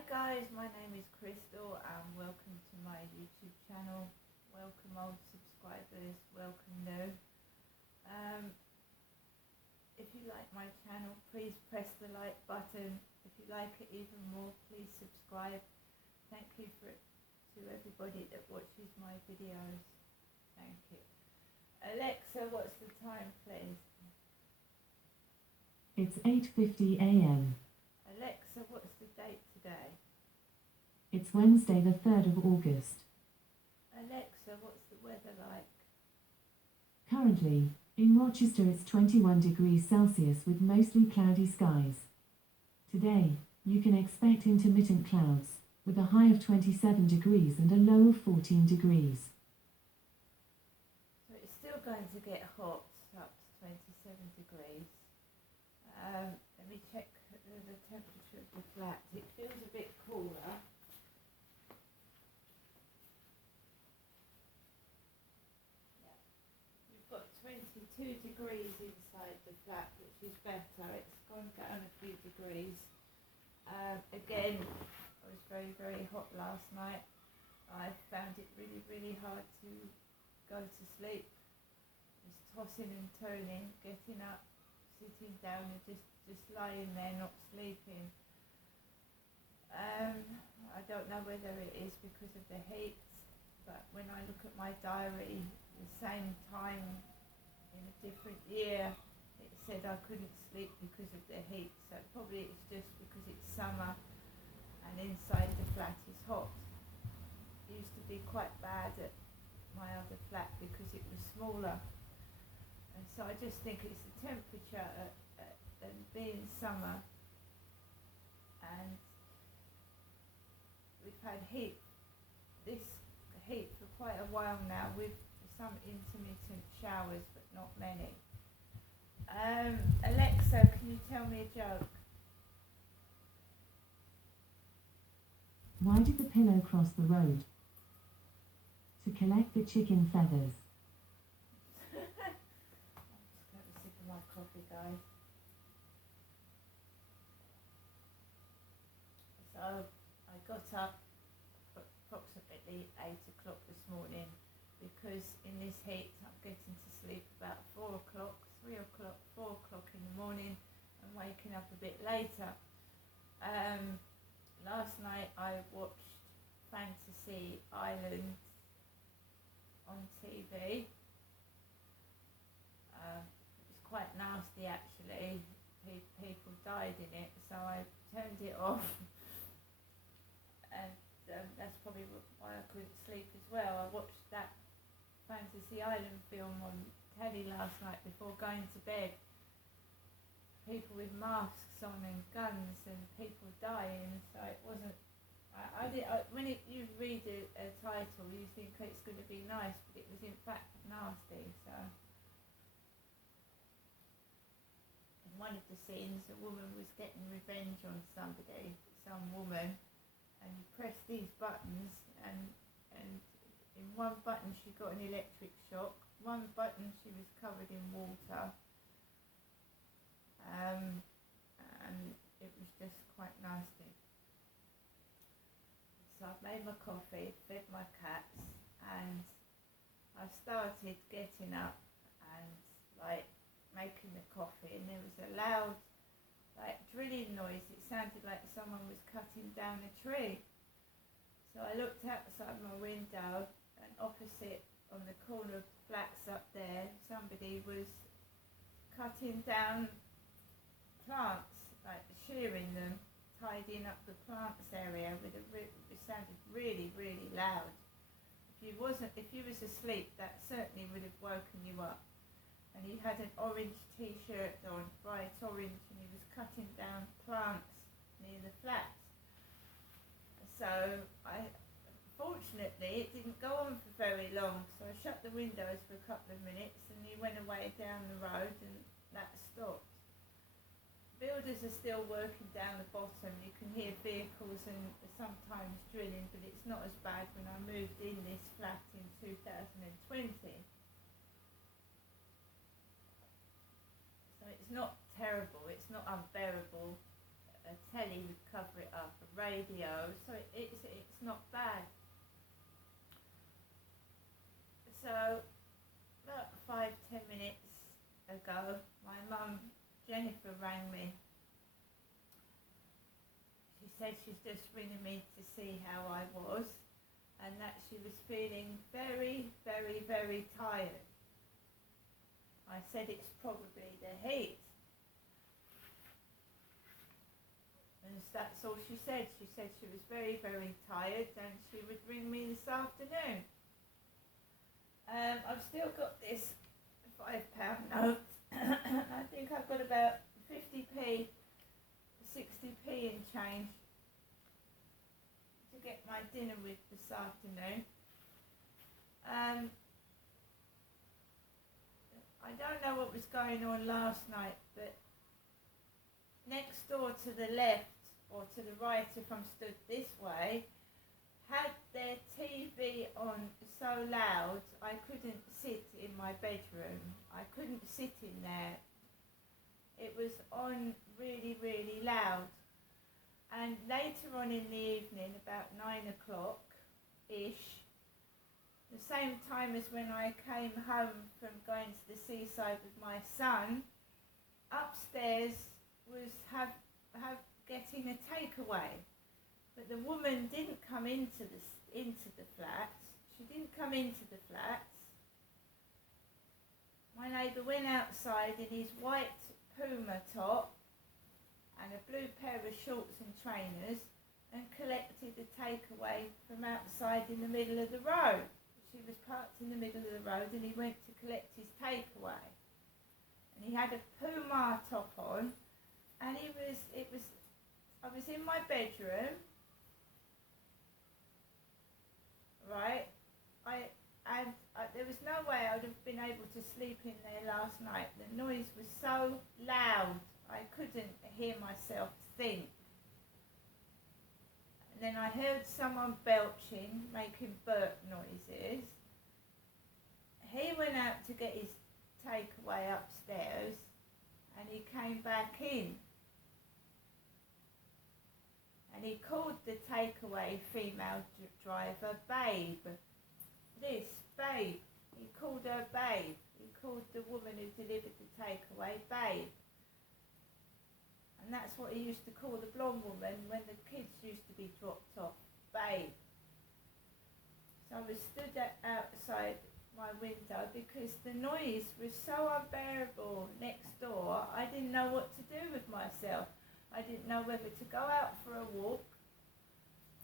Hi guys, my name is Crystal and welcome to my YouTube channel. Welcome old subscribers, welcome new. If you like my channel, please press the like button. If you like it even more, please subscribe. Thank you to everybody that watches my videos. Thank you. Alexa, what's the time please? It's 8:50 a.m. Alexa, what's the date today? It's Wednesday the 3rd of August. Alexa, what's the weather like? Currently, in Rochester it's 21 degrees Celsius with mostly cloudy skies. Today, you can expect intermittent clouds, with a high of 27 degrees and a low of 14 degrees. So it's still going to get hot, up to 27 degrees. Let me check the temperature of the flat. It feels a bit cooler. Yeah. We've got 22 degrees inside the flat, which is better. It's gone down a few degrees. Again, I was very, very hot last night. I found it really, really hard to go to sleep. Just tossing and turning, getting up, sitting down and just lying there, not sleeping. I don't know whether it is because of the heat, but when I look at my diary, the same time in a different year, it said I couldn't sleep because of the heat. So probably it's just because it's summer and inside the flat is hot. It used to be quite bad at my other flat because it was smaller. And so I just think it's the temperature and being summer, and we've had this heat for quite a while now with some intermittent showers but not many. Alexa, can you tell me a joke? Why did the pillow cross the road? To collect the chicken feathers. I'm just going to have a sip of my coffee, guys. So I got up approximately 8 o'clock this morning because in this heat I'm getting to sleep about 4 o'clock, 3 o'clock, 4 o'clock in the morning and waking up a bit later. Last night I watched Fantasy Island on TV. It was quite nasty actually. People died in it, so I turned it off. And that's probably why I couldn't sleep as well. I watched that Fantasy Island film on telly last night before going to bed. People with masks on and guns and people dying, so it wasn't... you read a title you think it's going to be nice, but it was in fact nasty. So in one of the scenes a woman was getting revenge on some woman, and you press these buttons and in one button she got an electric shock, one button she was covered in water, and it was just quite nasty. So I've made my coffee, fed my cats, and I started getting up and making the coffee, and there was a loud drilling noise. It sounded like someone was cutting down a tree. So I looked outside my window, and opposite on the corner of the flats up there, somebody was cutting down plants, shearing them, tidying up the plants area with it sounded really, really loud. If you was asleep, that certainly would have woken you up. And he had an orange t-shirt on, bright orange, and he was cutting down plants near the flat. So fortunately it didn't go on for very long, so I shut the windows for a couple of minutes and he went away down the road and that stopped. Builders are still working down the bottom. You can hear vehicles and sometimes drilling, but it's not as bad when I moved in this flat in 2020. So it's not terrible, it's not unbearable. A telly would cover it up, a radio, so it's not bad. So about 5-10 minutes ago, my mum Jennifer rang me. She said she's just ringing me to see how I was, and that she was feeling very, very, very tired. I said it's probably the heat. And that's all she said. She said she was very, very tired and she would ring me this afternoon. I've still got this £5 note. I think I've got about 50p, 60p in change to get my dinner with this afternoon. I don't know what was going on last night, but next door to the left, or to the right if I'm stood this way, had their TV on so loud I couldn't sit in my bedroom. I couldn't sit in there. It was on really, really loud. And later on in the evening, about 9 o'clock-ish, the same time as when I came home from going to the seaside with my son, upstairs was getting a takeaway. But the woman didn't come into the flats. She didn't come into the flats. My neighbour went outside in his white Puma top and a blue pair of shorts and trainers and collected a takeaway from outside in the middle of the road. She was parked in the middle of the road and he went to collect his takeaway. And he had a Puma top on, and I was in my bedroom, right? There was no way I would have been able to sleep in there last night. The noise was so loud, I couldn't hear myself think. And then I heard someone belching, making burp noises. He went out to get his takeaway upstairs, and he came back in. And he called the takeaway female driver Babe. This, Babe. He called her Babe. He called the woman who delivered the takeaway Babe. And that's what he used to call the blonde woman when the kids used to be dropped off, Babe. So I was stood outside my window because the noise was so unbearable next door. I didn't know what to do with myself. I didn't know whether to go out for a walk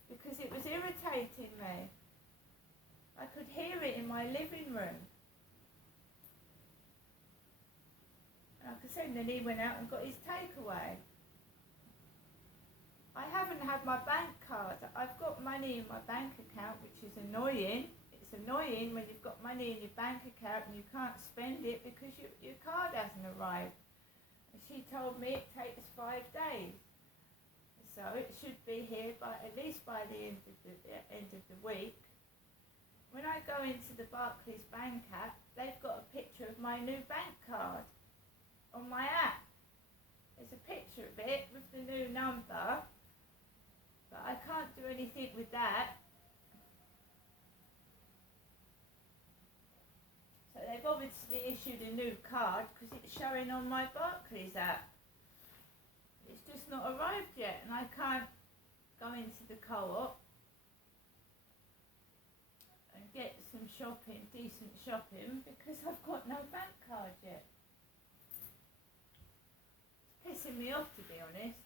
because it was irritating me. I could hear it in my living room. Like I said, and then he went out and got his takeaway. I haven't had my bank card. I've got money in my bank account, which is annoying. It's annoying when you've got money in your bank account and you can't spend it because your card hasn't arrived. And she told me it takes 5 days. So it should be here at least by the end of the week. When I go into the Barclays bank app, they've got a picture of my new bank card on my app. There's a picture of it with the new number, but I can't do anything with that. So they've obviously issued a new card because it's showing on my Barclays app. It's just not arrived yet, and I can't go into the co-op and get some shopping, decent shopping, because I've got no bank card yet. It's pissing me off, to be honest.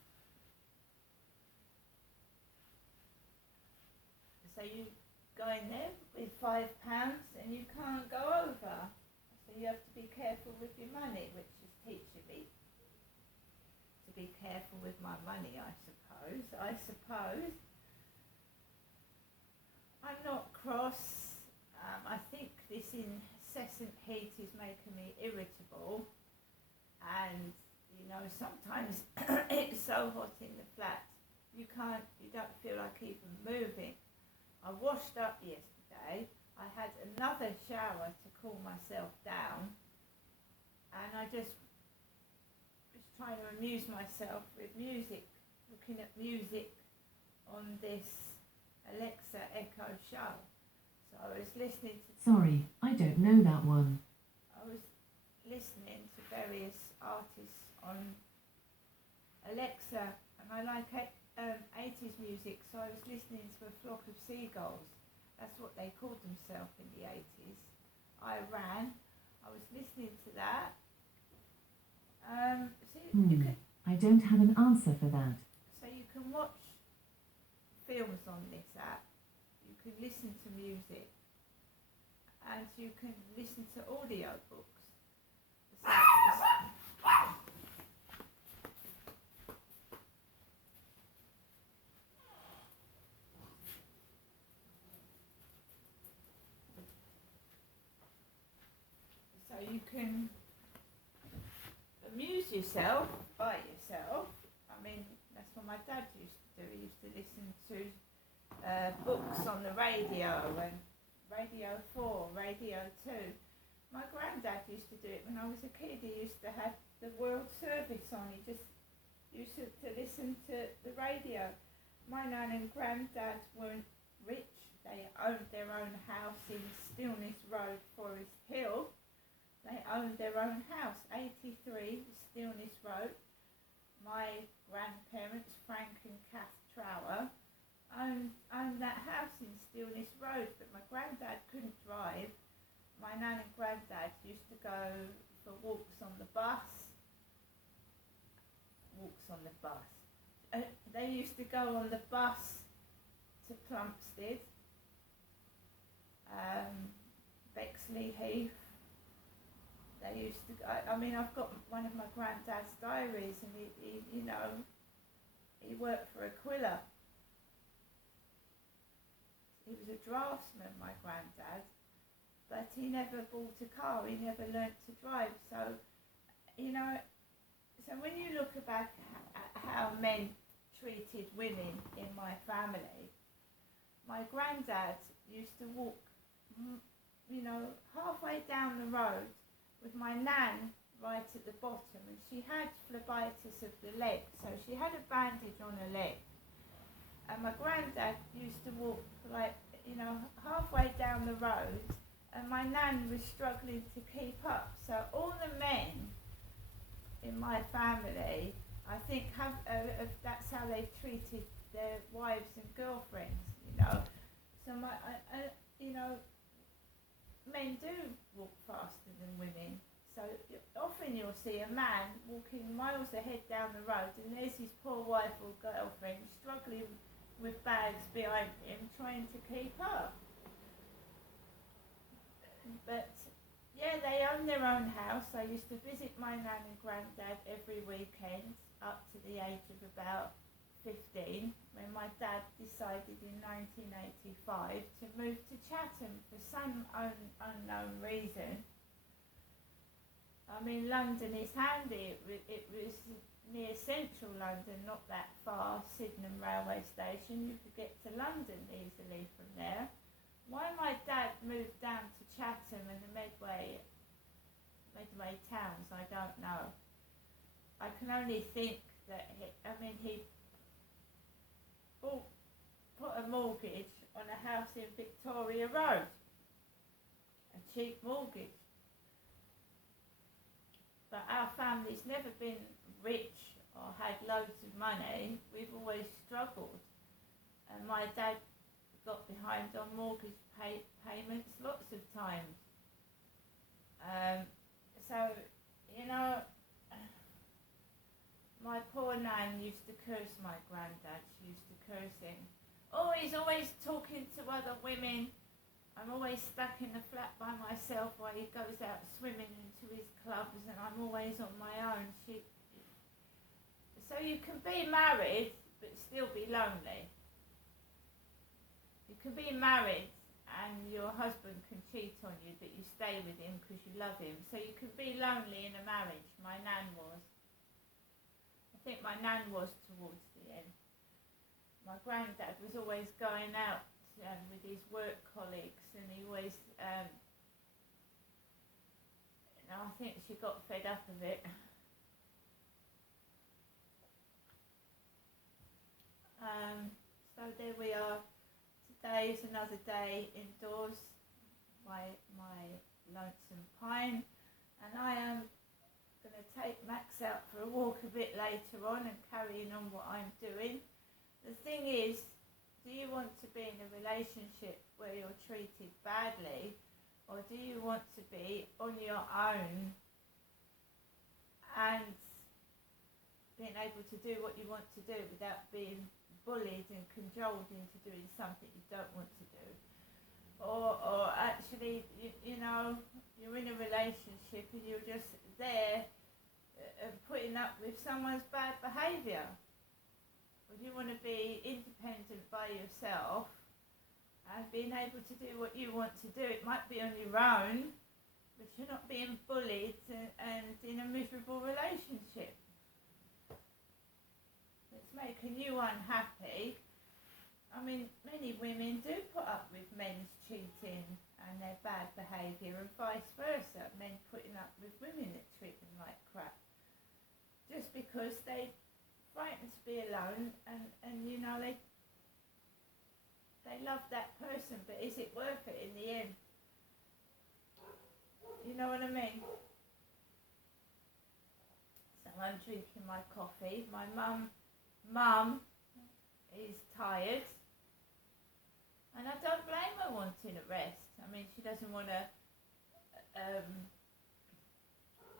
So you go in there with £5 and you can't go over. So you have to be careful with your money, which is teaching me to be careful with my money, I suppose. I'm not cross. I think this incessant heat is making me irritable, and sometimes it's so hot in the flat you don't feel like even moving. I washed up yesterday. I had another shower to cool myself down, and I just was trying to amuse myself with music looking at music on this Alexa Echo show. So I was listening to... Sorry, I don't know that one. I was listening to various artists on Alexa, and I like 80s music, so I was listening to a flock of seagulls. That's what they called themselves in the 80s. I was listening to that. You can, I don't have an answer for that. so you can watch films on this app, you can listen to music, and you can listen to audio books. So you can amuse yourself by yourself. I mean, that's what my dad used to do. He used to listen to books on the radio, and Radio 4, Radio 2. My granddad used to do it when I was a kid. He used to have the World Service on. He just used to listen to the radio. My nan and granddad weren't rich. They owned their own house in Stillness Road, Forest Hill. They owned their own house, 83 Stillness Road. My grandparents, Frank and Kath Trower, owned that house in Stillness Road, but my granddad couldn't drive. My nan and granddad used to go for walks on the bus. They used to go on the bus to Plumstead, Bexley Heath. They used to. I've got one of my granddad's diaries, and he worked for Aquila. He was a draftsman, my granddad, but he never bought a car. He never learnt to drive. So, so when you look back at how men treated women in my family, my granddad used to walk, halfway down the road with my nan right at the bottom, and she had phlebitis of the leg, so she had a bandage on her leg. And my granddad used to walk halfway down the road, and my nan was struggling to keep up. So all the men in my family, I think, that's how they treated their wives and girlfriends. So men do walk faster than women. So often you'll see a man walking miles ahead down the road, and there's his poor wife or girlfriend struggling with bags behind him, trying to keep up. But yeah, they own their own house. I used to visit my nan and granddad every weekend up to the age of about 15, when my dad decided in 1985 to move to Chatham for some unknown reason. London is handy. It was near central London, not that far. Sydenham railway station, you could get to London easily from there. Why my dad moved down to Chatham and the Medway towns, I don't know. I can only think that he put a mortgage on a house in Victoria Road, a cheap mortgage. But our family's never been rich or had loads of money. We've always struggled. And my dad got behind on mortgage payments lots of times. My poor nan used to curse my granddad. She used to curse him. Oh, he's always talking to other women. I'm always stuck in the flat by myself while he goes out swimming into his clubs, and I'm always on my own. So you can be married but still be lonely. You can be married and your husband can cheat on you, but you stay with him because you love him. So you can be lonely in a marriage. My nan was. I think my nan was towards the end. My granddad was always going out with his work colleagues, and he always, I think she got fed up of it. there we are. Today is another day indoors, my lonesome pine, and I am going to take Max out for a walk a bit later on and carrying on what I'm doing. The thing is, do you want to be in a relationship where you're treated badly, or do you want to be on your own and being able to do what you want to do without being bullied and cajoled into doing something you don't want to do? Or actually, you know, you're in a relationship and you're just there putting up with someone's bad behaviour. Or do you want to be independent by yourself and being able to do what you want to do? It might be on your own, but you're not being bullied and in a miserable relationship. It's making you unhappy. I mean, many women do put up with men's cheating and their bad behaviour, and vice versa. Men putting up with women that treat them like crap. Just because they frightened to be alone and you know, they love that person, but is it worth it in the end? You know what I mean? So I'm drinking my coffee. My mum is tired, and I don't blame her wanting a rest. I mean, she doesn't want to.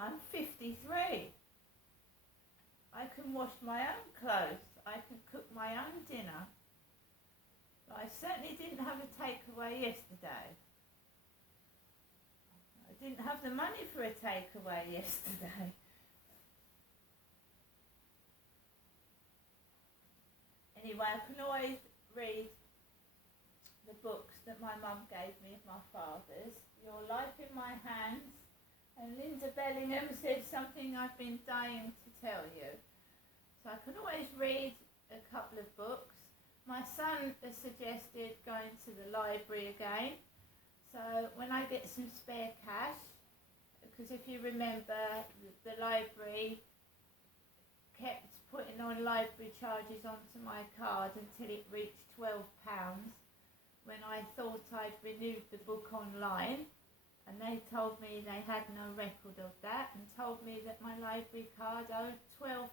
I'm 53. I can wash my own clothes. I can cook my own dinner. But I certainly didn't have a takeaway yesterday. I didn't have the money for a takeaway yesterday. Anyway, I can always read the books that my mum gave me of my father's. Your Life in My Hands. And Linda Bellingham said something I've been dying to tell you. So I can always read a couple of books. My son has suggested going to the library again. So when I get some spare cash, because if you remember, the library kept putting on library charges onto my card until it reached £12 when I thought I'd renewed the book online, and they told me they had no record of that and told me that my library card owed £12.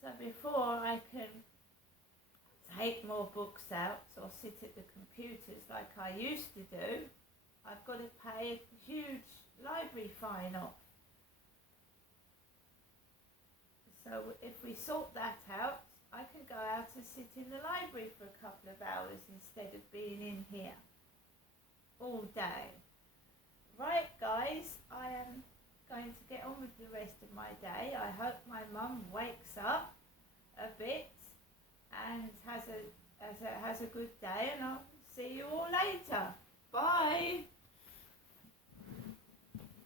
So before I can take more books out or sit at the computers like I used to do, I've got to pay a huge library fine off. So if we sort that out, I can go out and sit in the library for a couple of hours instead of being in here all day. Right, guys, I am going to get on with the rest of my day. I hope my mum wakes up a bit and has a good day, and I'll see you all later. Bye.